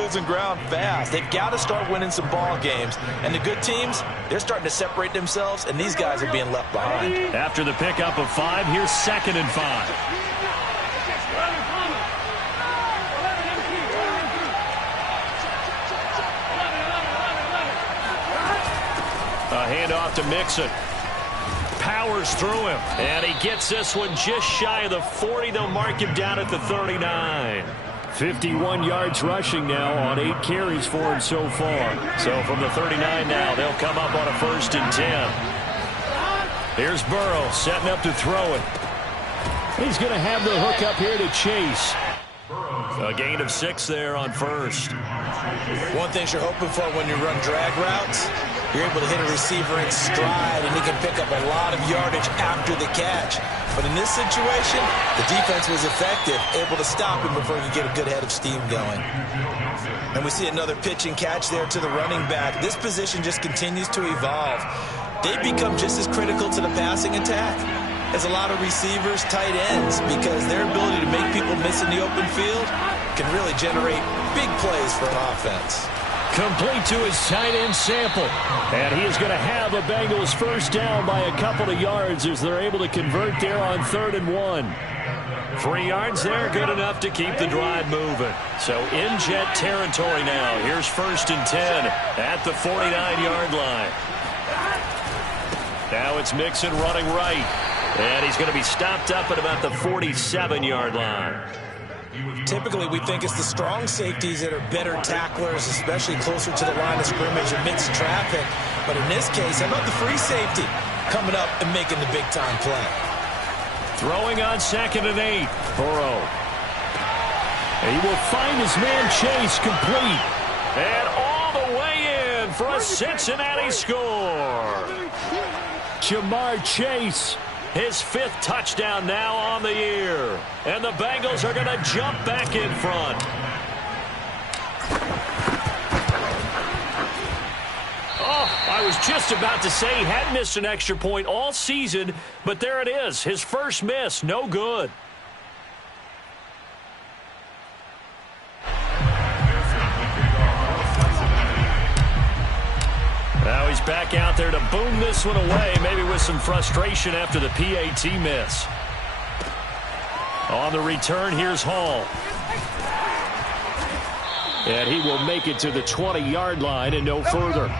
losing ground fast. They've got to start winning some ball games. And the good teams, they're starting to separate themselves, and these guys are being left behind. After the pickup of 5, here's 2nd and 5. A handoff to Mixon. Powers through him, and he gets this one just shy of the 40. They'll mark him down at the 39. 51 yards rushing now on 8 carries for him so far. So from the 39 now, they'll come up on a 1st and 10. Here's Burrow setting up to throw it. He's going to have the hook up here to Chase. A gain of 6 there on 1st. One thing you're hoping for when you run drag routes, you're able to hit a receiver in stride, and he can pick up a lot of yardage after the catch. But in this situation, the defense was effective, able to stop him before he could get a good head of steam going. And we see another pitch and catch there to the running back. This position just continues to evolve. They become just as critical to the passing attack as a lot of receivers, tight ends, because their ability to make people miss in the open field can really generate big plays for an offense. Complete to his tight end Sample. And he is going to have the Bengals first down by a couple of yards as they're able to convert there on 3rd and 1. 3 yards there, good enough to keep the drive moving. So in jet territory now. Here's 1st and 10 at the 49-yard line. Now it's Mixon running right. And he's going to be stopped up at about the 47-yard line. Typically, we think it's the strong safeties that are better tacklers, especially closer to the line of scrimmage amidst traffic. But in this case, how about the free safety coming up and making the big-time play? Throwing on 2nd and 8. Burrow. And he will find his man Chase complete. And all the way in for a Cincinnati score. Jamar Chase. His 5th touchdown now on the year. And the Bengals are going to jump back in front. Oh, I was just about to say he hadn't missed an extra point all season, but there it is. His first miss, no good. Now he's back out there to boom this one away, maybe with some frustration after the PAT miss. On the return, here's Hall. And he will make it to the 20-yard line and no further.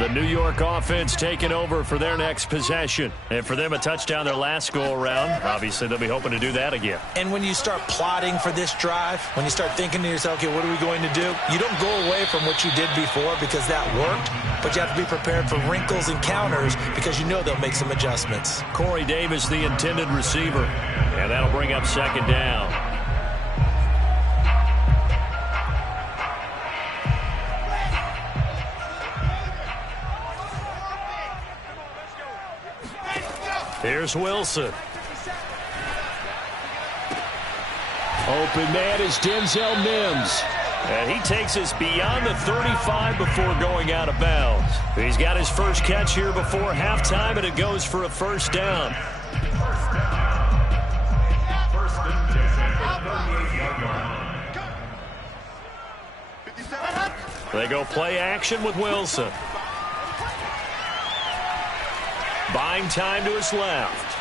The New York offense taking over for their next possession. And for them, a touchdown their last go-around. Obviously, they'll be hoping to do that again. And when you start plotting for this drive, when you start thinking to yourself, okay, what are we going to do? You don't go away from what you did before because that worked, but you have to be prepared for wrinkles and counters because you know they'll make some adjustments. Corey Davis, the intended receiver. And that'll bring up 2nd down. Here's Wilson. Open man is Denzel Mims. And he takes us beyond the 35 before going out of bounds. He's got his first catch here before halftime, and it goes for a 1st down. They go play action with Wilson. Buying time to his left.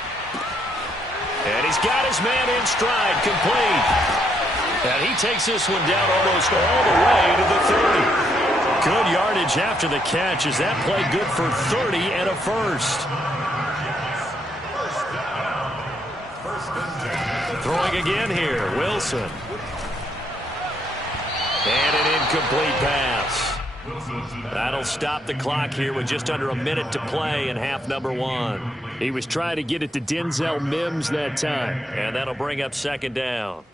And he's got his man in stride, complete. And he takes this one down almost all the way to the 30. Good yardage after the catch as that play good for 30 and a 1st. Throwing again here, Wilson. And an incomplete pass. That'll stop the clock here with just under a minute to play in half number 1. He was trying to get it to Denzel Mims that time. And that'll bring up 2nd down.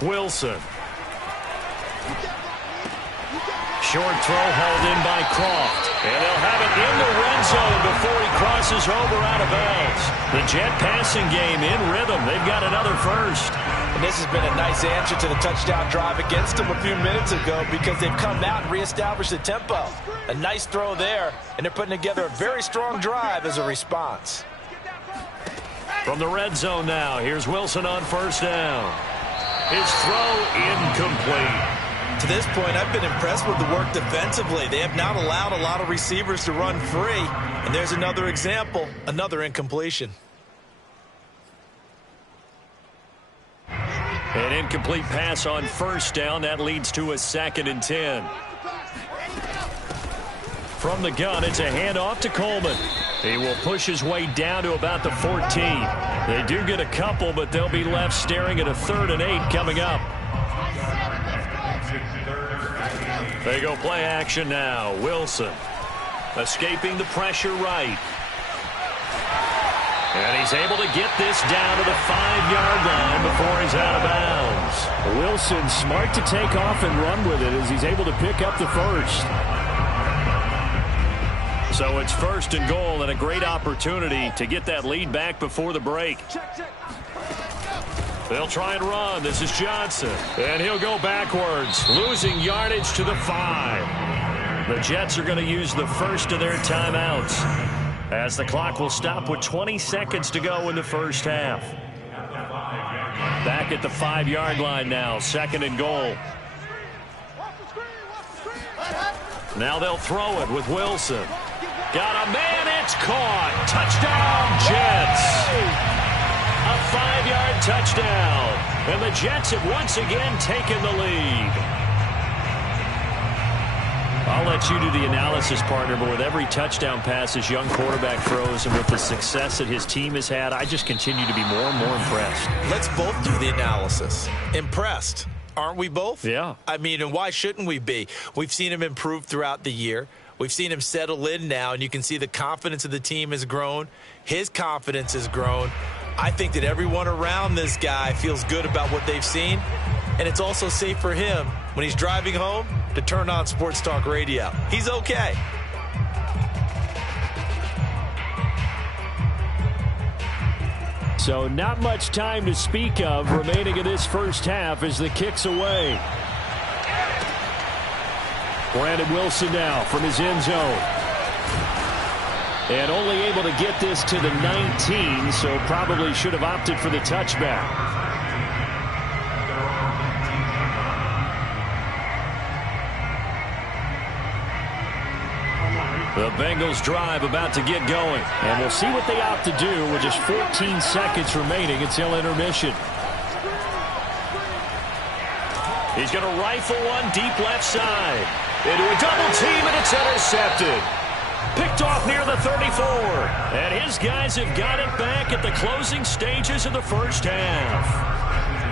Wilson. Short throw hauled in by Croft. And they'll have it in the red zone before he crosses over out of bounds. The Jet passing game in rhythm. They've got another first. And this has been a nice answer to the touchdown drive against them a few minutes ago because they've come out and reestablished the tempo. A nice throw there, and they're putting together a very strong drive as a response. From the red zone now, here's Wilson on first down. His throw incomplete. To this point, I've been impressed with the work defensively. They have not allowed a lot of receivers to run free. And there's another example, another incompletion. An incomplete pass on first down. That leads to a 2nd and 10. From the gun, it's a handoff to Coleman. He will push his way down to about the 14. They do get a couple, but they'll be left staring at a 3rd and 8 coming up. They go play action now. Wilson escaping the pressure right. And he's able to get this down to the 5-yard line before he's out of bounds. Wilson smart to take off and run with it as he's able to pick up the first. So it's 1st and goal and a great opportunity to get that lead back before the break. They'll try and run. This is Johnson. And he'll go backwards, losing yardage to the 5. The Jets are going to use the first of their timeouts, as the clock will stop with 20 seconds to go in the first half. Back at the 5-yard line now, 2nd and goal. Now they'll throw it with Wilson. Got a man, it's caught. Touchdown, Jets. A 5-yard touchdown. And the Jets have once again taken the lead. I'll let you do the analysis, partner, but with every touchdown pass this young quarterback throws and with the success that his team has had, I just continue to be more and more impressed. Let's both do the analysis. Impressed. Aren't we both? Yeah. I mean, and why shouldn't we be? We've seen him improve throughout the year. We've seen him settle in now, and you can see the confidence of the team has grown. His confidence has grown. I think that everyone around this guy feels good about what they've seen, and it's also safe for him when he's driving home to turn on Sports Talk Radio. He's okay. So not much time to speak of remaining in this first half as the kick's away. Brandon Wilson now from his end zone. And only able to get this to the 19, so probably should have opted for the touchback. The Bengals drive about to get going. And we'll see what they opt to do with just 14 seconds remaining until intermission. He's going to rifle one deep left side. Into a double team, and it's intercepted. Picked off near the 34. And his guys have got it back at the closing stages of the first half.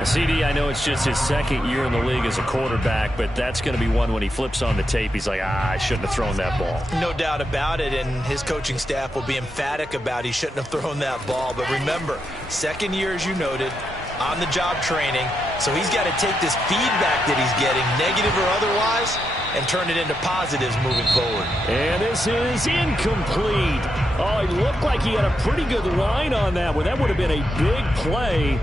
CD, I know it's just his 2nd year in the league as a quarterback, but that's going to be one when he flips on the tape, he's like, I shouldn't have thrown that ball. No doubt about it, and his coaching staff will be emphatic about he shouldn't have thrown that ball. But remember, 2nd year, as you noted, on-the-job training, so he's got to take this feedback that he's getting, negative or otherwise, and turn it into positives moving forward. And this is incomplete. Oh, it looked like he had a pretty good line on that one. That would have been a big play,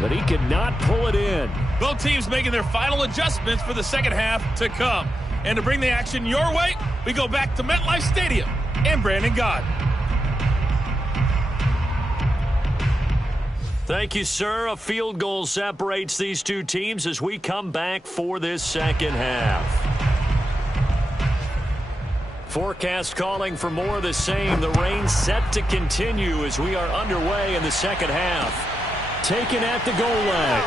but he could not pull it in. Both teams making their final adjustments for the second half to come. And to bring the action your way, we go back to MetLife Stadium and Brandon Gott. Thank you, sir. A field goal separates these two teams as we come back for this second half. Forecast calling for more of the same. The rain set to continue as we are underway in the second half. Taken at the goal line.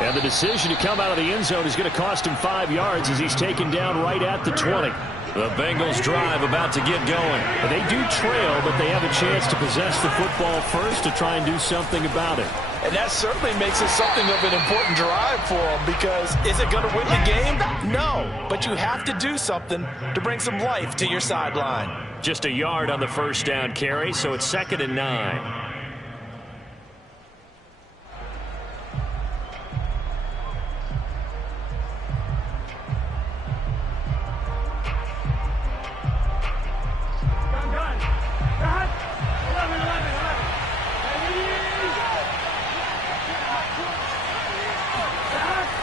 And the decision to come out of the end zone is going to cost him 5 yards as he's taken down right at the 20. The Bengals drive about to get going. They do trail, but they have a chance to possess the football first to try and do something about it. And that certainly makes it something of an important drive for them, because is it going to win the game? No, but you have to do something to bring some life to your sideline. Just a yard on the first down carry, so it's 2nd and 9.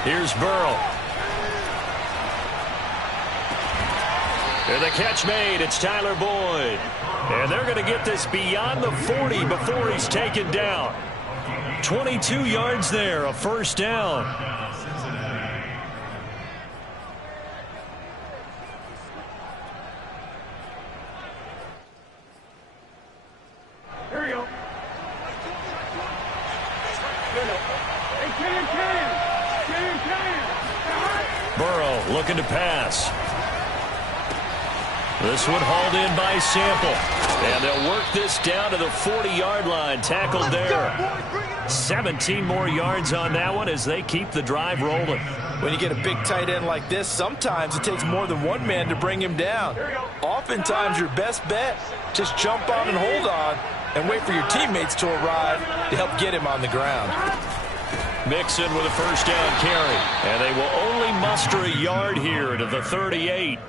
Here's Burrow. And the catch made. It's Tyler Boyd. And they're going to get this beyond the 40 before he's taken down. 22 yards there, a first down. Here we go. Burrow looking to pass. This one hauled in by Sample. And they'll work this down to the 40-yard line. Tackled there. 17 more yards on that one as they keep the drive rolling. When you get a big tight end like this, sometimes it takes more than one man to bring him down. Oftentimes, your best bet, just jump on and hold on and wait for your teammates to arrive to help get him on the ground. Mixon with a first down carry. And they will only muster a yard here to the 38.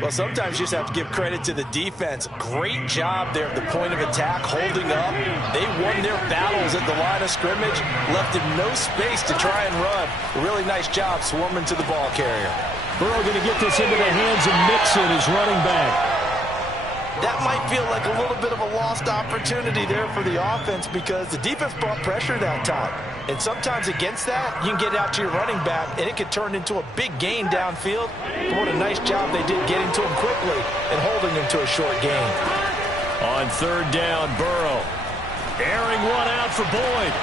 Well, sometimes you just have to give credit to the defense. Great job there at the point of attack, holding up. They won their battles at the line of scrimmage, left him no space to try and run. A really nice job swarming to the ball carrier. Burrow going to get this into the hands of Mixon, his running back. That might feel like a little bit of a lost opportunity there for the offense because the defense brought pressure that time. And sometimes against that, you can get out to your running back, and it could turn into a big gain downfield. But what a nice job they did getting to him quickly and holding him to a short gain. On third down, Burrow. Airing one out for Boyd.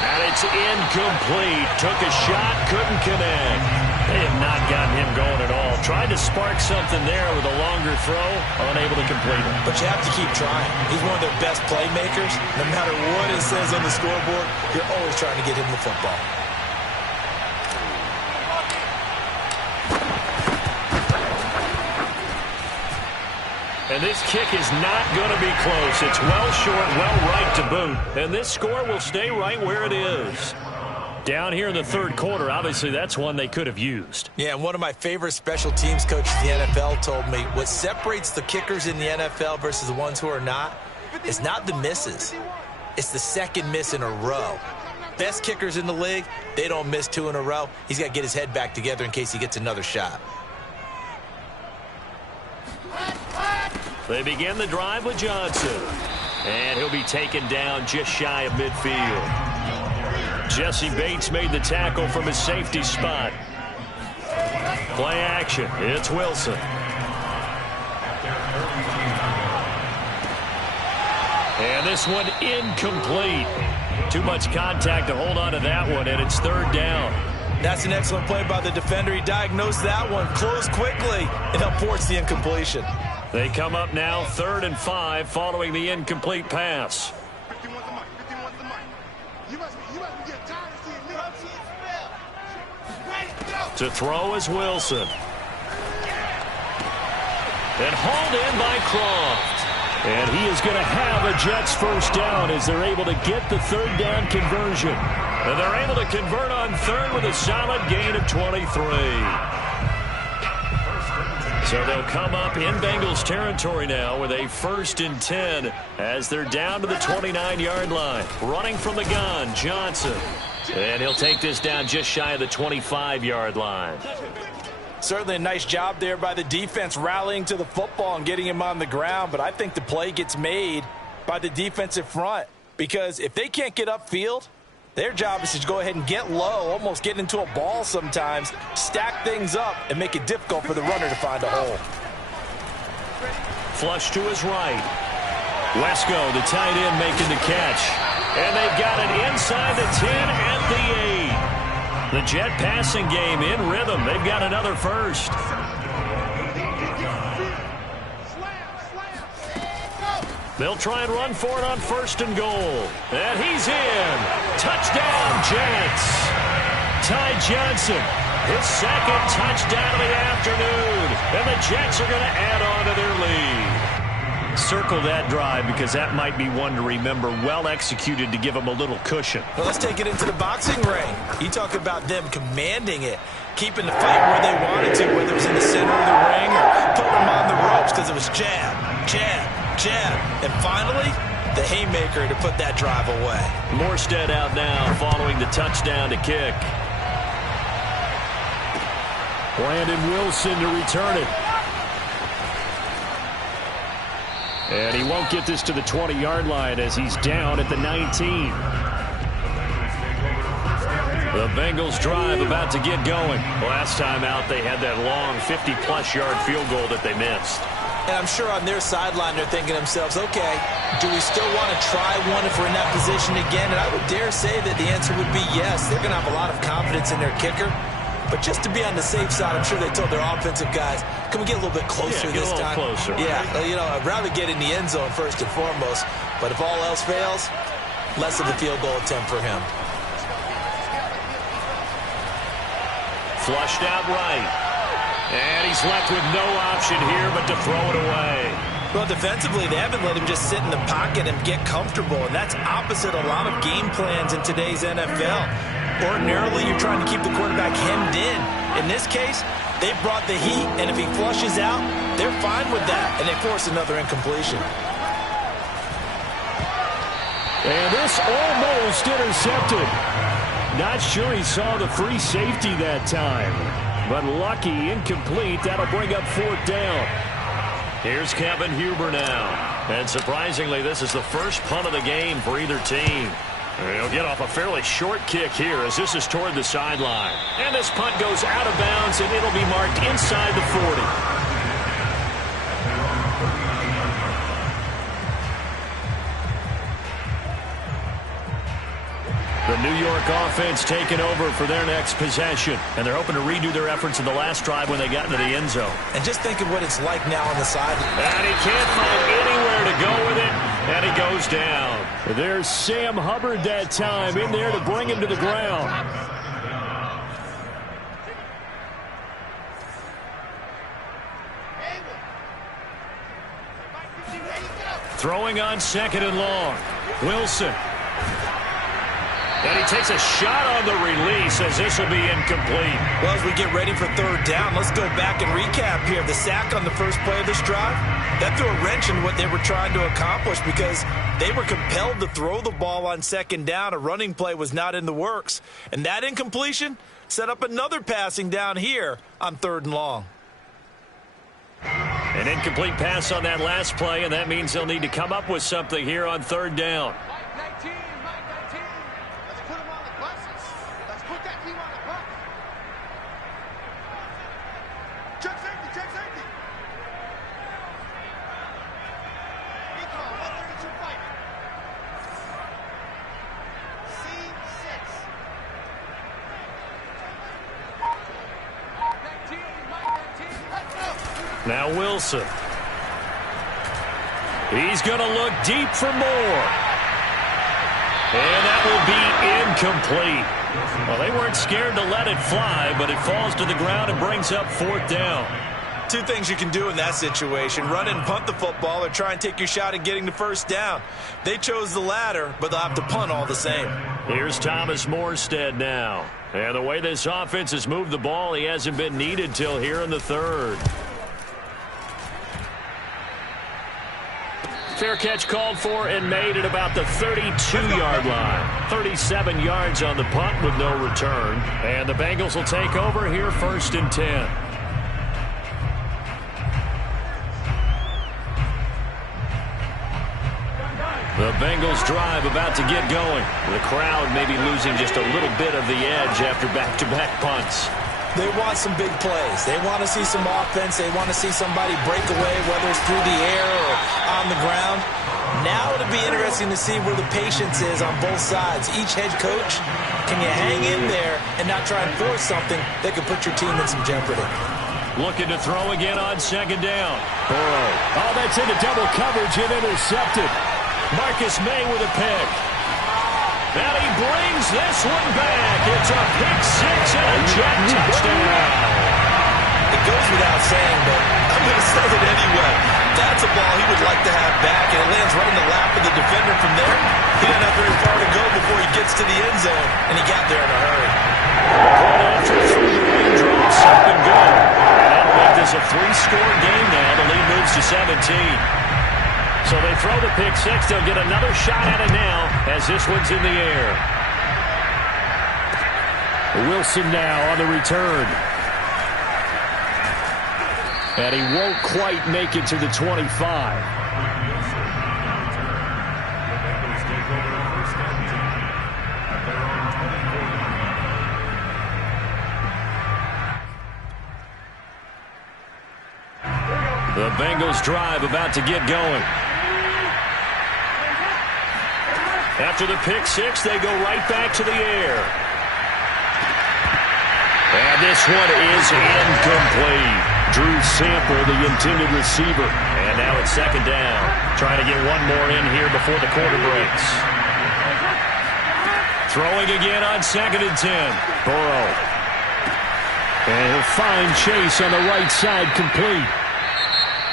And it's incomplete. Took a shot, couldn't connect. They have not gotten him going at all. Tried to spark something there with a longer throw, unable to complete it. But you have to keep trying. He's one of their best playmakers. No matter what it says on the scoreboard, you're always trying to get him the football. And this kick is not going to be close. It's well short, well right to boot. And this score will stay right where it is. Down here in the third quarter, obviously that's one they could have used. Yeah, and one of my favorite special teams coaches in the NFL told me what separates the kickers in the NFL versus the ones who are not is not the misses. It's the second miss in a row. Best kickers in the league, they don't miss two in a row. He's got to get his head back together in case he gets another shot. They begin the drive with Johnson. And he'll be taken down just shy of midfield. Jesse Bates made the tackle from his safety spot. Play action. It's Wilson. And this one incomplete. Too much contact to hold on to that one, and it's third down. That's an excellent play by the defender. He diagnosed that one, closed quickly, and helped force the incompletion. They come up now 3rd and 5 following the incomplete pass. To throw is Wilson. And hauled in by Croft. And he is going to have a Jets first down as they're able to get the third down conversion. And they're able to convert on third with a solid gain of 23. So they'll come up in Bengals territory now with a 1st and 10 as they're down to the 29-yard line. Running from the gun, Johnson. And he'll take this down just shy of the 25-yard line. Certainly a nice job there by the defense rallying to the football and getting him on the ground. But I think the play gets made by the defensive front because if they can't get upfield, their job is to go ahead and get low, almost get into a ball sometimes, stack things up, and make it difficult for the runner to find a hole. Flush to his right. Wesco, the tight end, making the catch. And they've got it inside the 10 and the 8. The Jet passing game in rhythm. They've got another first. They'll try and run for it on 1st and goal. And he's in. Touchdown, Jets. Ty Johnson, his 2nd touchdown of the afternoon. And the Jets are going to add on to their lead. Circle that drive because that might be one to remember. Well executed to give them a little cushion. Well, let's take it into the boxing ring. You talk about them commanding it, keeping the fight where they wanted to, whether it was in the center of the ring or putting them on the ropes because it was jab, jab, jab. And finally, the haymaker to put that drive away. Morstead out now following the touchdown to kick. Brandon Wilson to return it. And he won't get this to the 20-yard line as he's down at the 19. The Bengals drive about to get going. Last time out, they had that long 50-plus yard field goal that they missed. And I'm sure on their sideline they're thinking to themselves, okay, do we still want to try one if we're in that position again? And I would dare say that the answer would be yes. They're going to have a lot of confidence in their kicker. But just to be on the safe side, I'm sure they told their offensive guys, can we get a little bit closer this time? Closer. Yeah, I'd rather get in the end zone first and foremost. But if all else fails, less of a field goal attempt for him. Flushed out right. And he's left with no option here but to throw it away. Well, defensively, they haven't let him just sit in the pocket and get comfortable. And that's opposite a lot of game plans in today's NFL. Ordinarily, you're trying to keep the quarterback hemmed in. In this case, they brought the heat, and if he flushes out, they're fine with that, and they force another incompletion. And this almost intercepted. Not sure he saw the free safety that time, but lucky, incomplete. That'll bring up 4th down. Here's Kevin Huber now. And surprisingly, this is the first punt of the game for either team. He'll get off a fairly short kick here as this is toward the sideline. And this punt goes out of bounds, and it'll be marked inside the 40. The New York offense taking over for their next possession. And they're hoping to redo their efforts in the last drive when they got into the end zone. And just think of what it's like now on the sideline. And he can't find anywhere to go with it. And he goes down. There's Sam Hubbard that time in there to bring him to the ground. Throwing on 2nd and long. Wilson. And he takes a shot on the release as this will be incomplete. Well, as we get ready for 3rd down, let's go back and recap here. The sack on the first play of this drive, that threw a wrench in what they were trying to accomplish because they were compelled to throw the ball on 2nd down. A running play was not in the works. And that incompletion set up another passing down here on 3rd and long. An incomplete pass on that last play, and that means they'll need to come up with something here on 3rd down. Now Wilson. He's going to look deep for more. And that will be incomplete. Well, they weren't scared to let it fly, but it falls to the ground and brings up 4th down. Two things you can do in that situation. Run and punt the football or try and take your shot at getting the 1st down. They chose the latter, but they'll have to punt all the same. Here's Thomas Morstead now. And the way this offense has moved the ball, he hasn't been needed till here in the 3rd. Fair catch called for and made at about the 32-yard line. 37 yards on the punt with no return. And the Bengals will take over here 1st and 10. The Bengals drive about to get going. The crowd may be losing just a little bit of the edge after back-to-back punts. They want some big plays. They want to see some offense. They want to see somebody break away, whether it's through the air or on the ground. Now it'll be interesting to see where the patience is on both sides. Each head coach, can you hang in there and not try and force something that could put your team in some jeopardy? Looking to throw again on 2nd down. Burrow. Oh, that's into double coverage and intercepted. Marcus May with a pick. And he brings this one back. It's a pick 6 and a jet touchdown. It goes without saying, but I'm going to say it anyway. That's a ball he would like to have back, and it lands right in the lap of the defender from there. He didn't have very far to go before he gets to the end zone, and he got there in a hurry. Right after through the raindrops, up and go. And that'll make this a 3-score game now. The lead moves to 17. So they throw the pick 6. They'll get another shot at it now as this one's in the air. Wilson now on the return. And he won't quite make it to the 25. The Bengals drive about to get going. After the pick six, they go right back to the air. And this one is incomplete. Drew Sample, the intended receiver. And now it's second down. Trying to get one more in here before the quarter breaks. Throwing again on 2nd and 10. Burrow. And he'll find Chase on the right side, complete.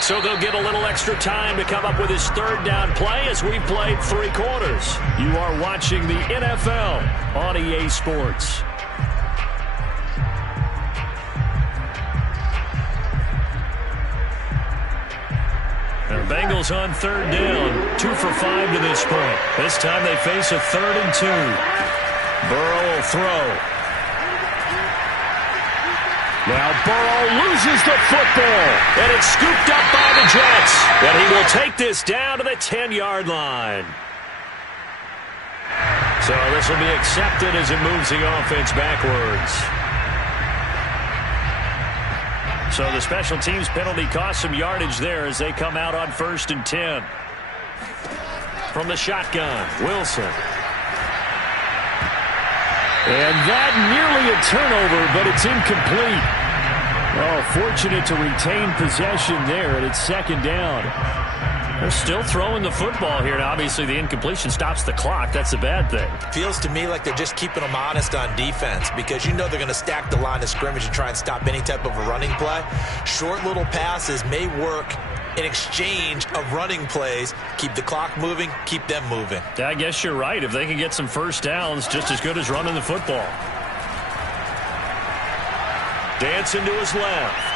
So they'll get a little extra time to come up with his third down play as we've played 3 quarters. You are watching the NFL on EA Sports. The Bengals on 3rd down, 2 for 5 to this point. This time they face a 3rd and 2. Burrow will throw. Now Burrow loses the football, and it's scooped up by the Jets. And he will take this down to the 10-yard line. So this will be accepted as it moves the offense backwards. So the special teams penalty cost some yardage there as they come out on 1st and 10. From the shotgun, Wilson. And that nearly a turnover, but it's incomplete. Oh, fortunate to retain possession there, and it's 2nd down. They're still throwing the football here, and obviously the incompletion stops the clock. That's a bad thing. Feels to me like they're just keeping them honest on defense because you know they're going to stack the line of scrimmage and try and stop any type of a running play. Short little passes may work in exchange of running plays. Keep the clock moving, keep them moving. I guess you're right. If they can get some first downs, just as good as running the football. Dancing to his left.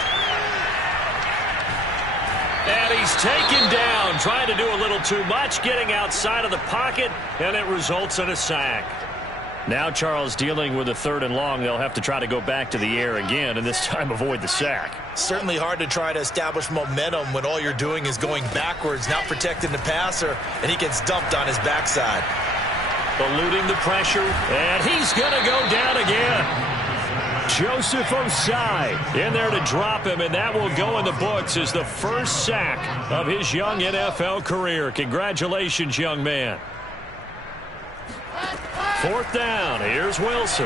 And he's taken down, trying to do a little too much, getting outside of the pocket, and it results in a sack. Now Charles dealing with a 3rd and long. They'll have to try to go back to the air again, and this time avoid the sack. Certainly hard to try to establish momentum when all you're doing is going backwards, not protecting the passer, and he gets dumped on his backside. Eluding the pressure, and he's going to go down again. Joseph Osai in there to drop him, and that will go in the books as the first sack of his young NFL career. Congratulations, young man. 4th down. Here's Wilson.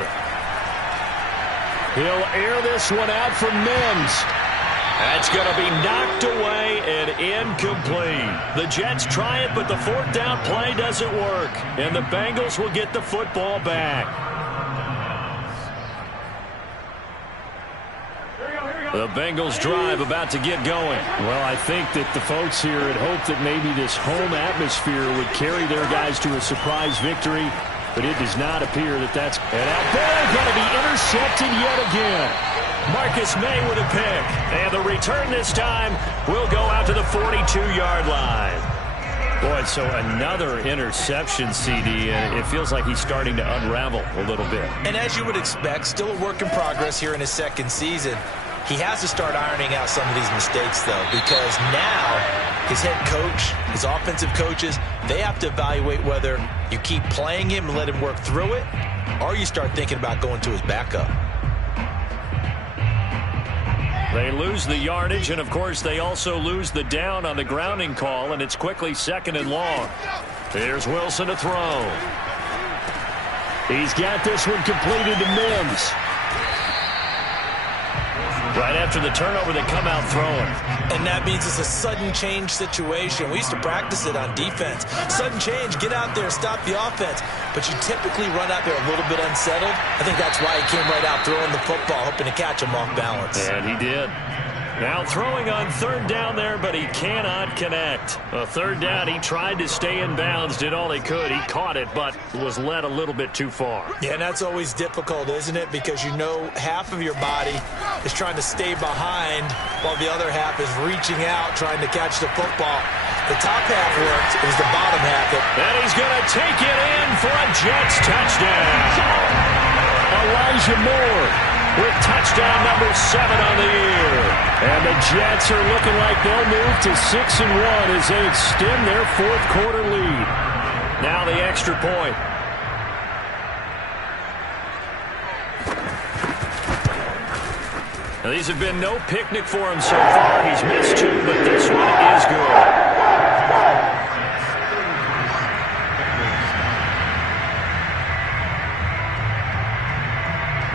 He'll air this one out for Mims. That's going to be knocked away and incomplete. The Jets try it, but the 4th down play doesn't work. And the Bengals will get the football back. The Bengals drive about to get going. Well, I think that the folks here had hoped that maybe this home atmosphere would carry their guys to a surprise victory, but it does not appear that that's... And that ball going to be intercepted yet again. Marcus May with a pick. And the return this time will go out to the 42-yard line. Boy, so another interception, CD, and it feels like he's starting to unravel a little bit. And as you would expect, still a work in progress here in his 2nd season. He has to start ironing out some of these mistakes, though, because now his head coach, his offensive coaches, they have to evaluate whether you keep playing him and let him work through it, or you start thinking about going to his backup. They lose the yardage, and, of course, they also lose the down on the grounding call, and it's quickly 2nd and long. Here's Wilson to throw. He's got this one completed to Mims. Right after the turnover, they come out throwing. And that means it's a sudden change situation. We used to practice it on defense. Sudden change, get out there, stop the offense. But you typically run out there a little bit unsettled. I think that's why he came right out throwing the football, hoping to catch him off balance. And he did. Now throwing on 3rd down there, but he cannot connect. A 3rd down, he tried to stay in bounds, did all he could. He caught it, but was led a little bit too far. Yeah, and that's always difficult, isn't it? Because you know half of your body is trying to stay behind while the other half is reaching out, trying to catch the football. The top half worked. It was the bottom half that... And he's going to take it in for a Jets touchdown. Elijah Moore with touchdown number 7 on the year. And the Jets are looking like they'll move to 6-1 as they extend their fourth quarter lead. Now the extra point. Now, these have been no picnic for him so far. He's missed 2, but this one is good.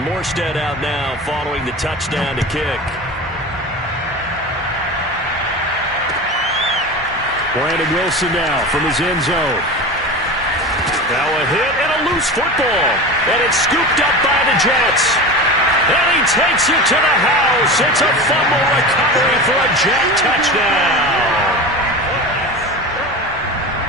Morstead out now following the touchdown to kick. Brandon Wilson now from his end zone. Now a hit and a loose football. And it's scooped up by the Jets. And he takes it to the house. It's a fumble recovery for a Jet touchdown.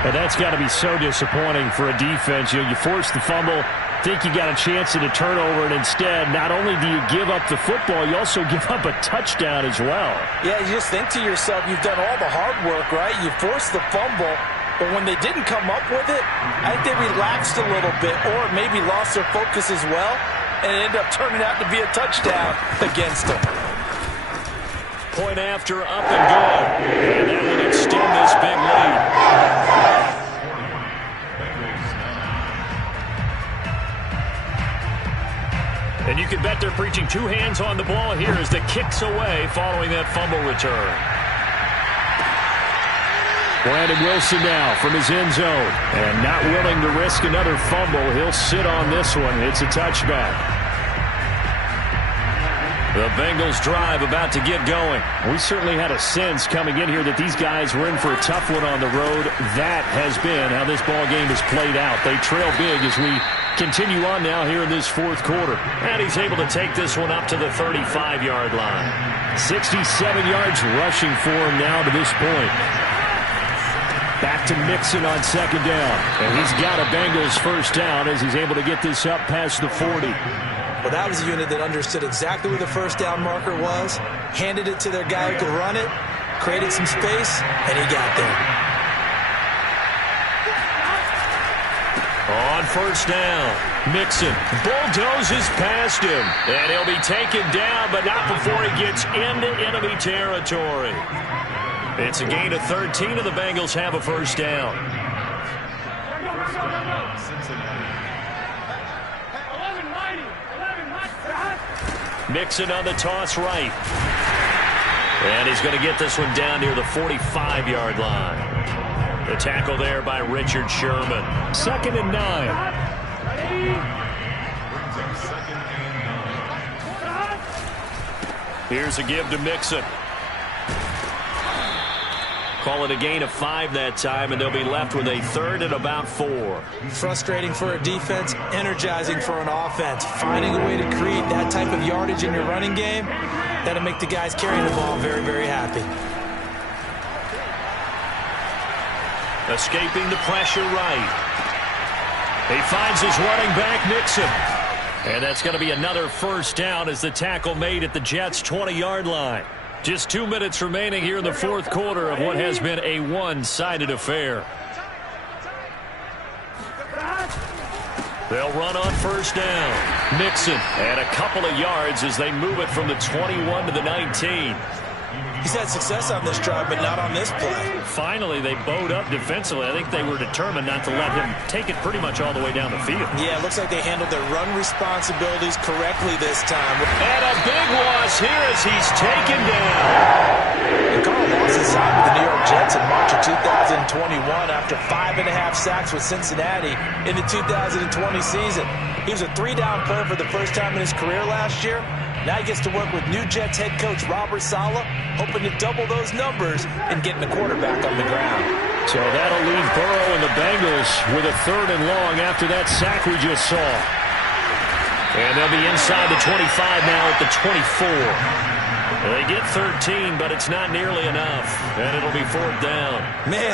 And that's got to be so disappointing for a defense. You force the fumble, think you got a chance at a turnover, and instead, not only do you give up the football, you also give up a touchdown as well. Yeah, you just think to yourself, you've done all the hard work, right? You forced the fumble, but when they didn't come up with it, I think they relaxed a little bit or maybe lost their focus as well, and it ended up turning out to be a touchdown against them. Point after, up and good. And that will extend this big lead. And you can bet they're preaching 2 hands on the ball here as the kick's away following that fumble return. Brandon Wilson now from his end zone. And not willing to risk another fumble. He'll sit on this one. It's a touchback. The Bengals drive about to get going. We certainly had a sense coming in here that these guys were in for a tough one on the road. That has been how this ball game has played out. They trail big as we continue on now here in this fourth quarter. And he's able to take this one up to the 35-yard line. 67 yards rushing for him now to this point. Back to Mixon on second down. And he's got a Bengals first down as he's able to get this up past the 40. Well, that was a unit that understood exactly where the first down marker was, handed it to their guy who could run it, created some space, and he got there. On first down, Mixon bulldozes past him, and he'll be taken down, but not before he gets into enemy territory. It's a gain of 13, and the Bengals have a first down. Mixon on the toss right. And he's going to get this one down near the 45-yard line. The tackle there by Richard Sherman. 2nd and 9. Here's a give to Mixon. Call it a gain of 5 that time, and they'll be left with a 3rd and about 4. Frustrating for a defense, energizing for an offense. Finding a way to create that type of yardage in your running game, that'll make the guys carrying the ball very, very happy. Escaping the pressure right. He finds his running back, Mixon. And that's going to be another first down as the tackle made at the Jets' 20-yard line. Just 2 minutes remaining here in the fourth quarter of what has been a one-sided affair. They'll run on first down. Mixon and a couple of yards as they move it from the 21 to the 19. He's had success on this drive, but not on this play. Finally, they bowed up defensively. I think they were determined not to let him take it pretty much all the way down the field. Yeah, it looks like they handled their run responsibilities correctly this time. And a big loss here as he's taken down. And Carl lost his side with the New York Jets in March of 2021 after 5.5 sacks with Cincinnati in the 2020 season. He was a 3-down player for the first time in his career last year. Now he gets to work with new Jets head coach Robert Saleh, hoping to double those numbers and getting the quarterback on the ground. So that'll leave Burrow and the Bengals with a 3rd and long after that sack we just saw. And they'll be inside the 25 now at the 24. They get 13, but it's not nearly enough, and it'll be 4th down. Man,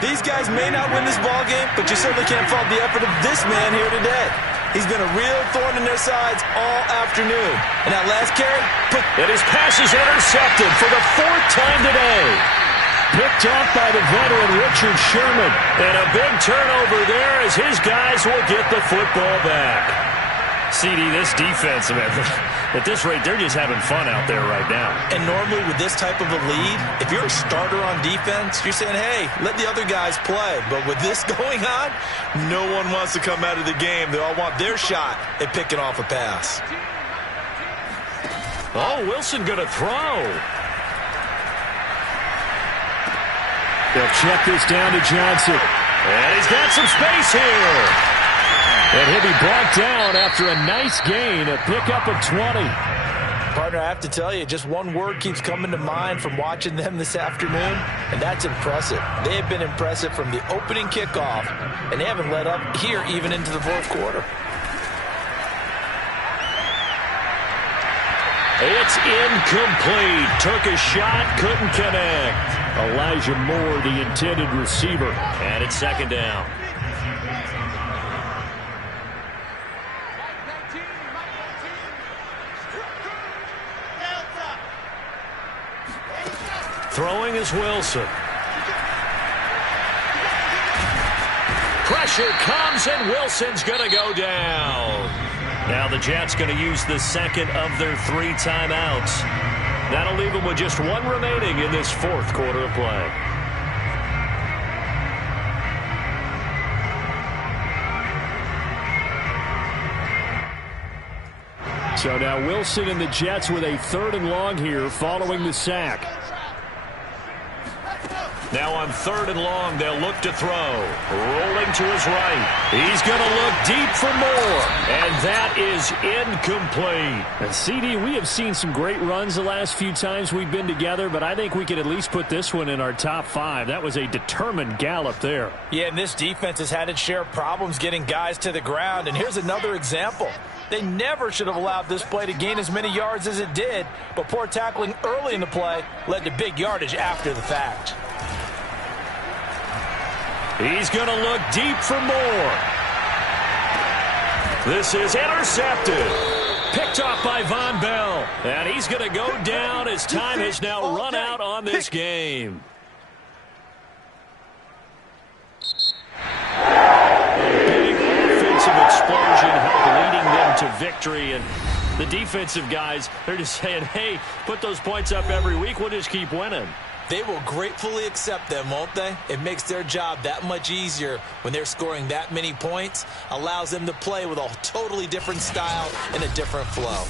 these guys may not win this ball game, but you certainly can't fault the effort of this man here today. He's been a real thorn in their sides all afternoon. And that last carry, and his pass is intercepted for the 4th time today. Picked off by the veteran Richard Sherman. And a big turnover there as his guys will get the football back. CD, this defense, man, at this rate, they're just having fun out there right now. And normally with this type of a lead, if you're a starter on defense, you're saying, hey, let the other guys play. But with this going on, no one wants to come out of the game. They all want their shot at picking off a pass. Oh, Wilson going to throw. They'll check this down to Johnson. And he's got some space here. And he'll be brought down after a nice gain, a pickup of 20. Partner, I have to tell you, just one word keeps coming to mind from watching them this afternoon, and that's impressive. They have been impressive from the opening kickoff, and they haven't let up here even into the fourth quarter. It's incomplete. Took a shot, couldn't connect. Elijah Moore, the intended receiver. And it's second down. Throwing is Wilson. Pressure comes, and Wilson's going to go down. Now the Jets going to use the second of their 3 timeouts. That'll leave them with just 1 remaining in this fourth quarter of play. So now Wilson and the Jets with a 3rd and long here following the sack. Now on 3rd and long, they'll look to throw. Rolling to his right. He's going to look deep for more. And that is incomplete. And CD, we have seen some great runs the last few times we've been together, but I think we could at least put this one in our top 5. That was a determined gallop there. Yeah, and this defense has had its share of problems getting guys to the ground. And here's another example. They never should have allowed this play to gain as many yards as it did, but poor tackling early in the play led to big yardage after the fact. He's going to look deep for more. This is intercepted. Picked off by Von Bell. And he's going to go down as time has now run out on this game. Big offensive explosion leading them to victory. And the defensive guys, they're just saying, hey, put those points up every week. We'll just keep winning. They will gratefully accept them, won't they? It makes their job that much easier when they're scoring that many points. Allows them to play with a totally different style and a different flow.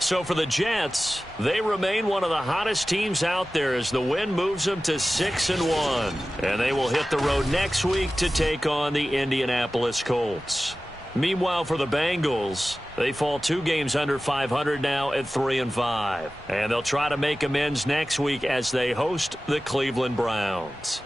So for the Jets, they remain one of the hottest teams out there as the win moves them to 6-1. And they will hit the road next week to take on the Indianapolis Colts. Meanwhile, for the Bengals, they fall 2 games under 500 now at 3-5. And they'll try to make amends next week as they host the Cleveland Browns.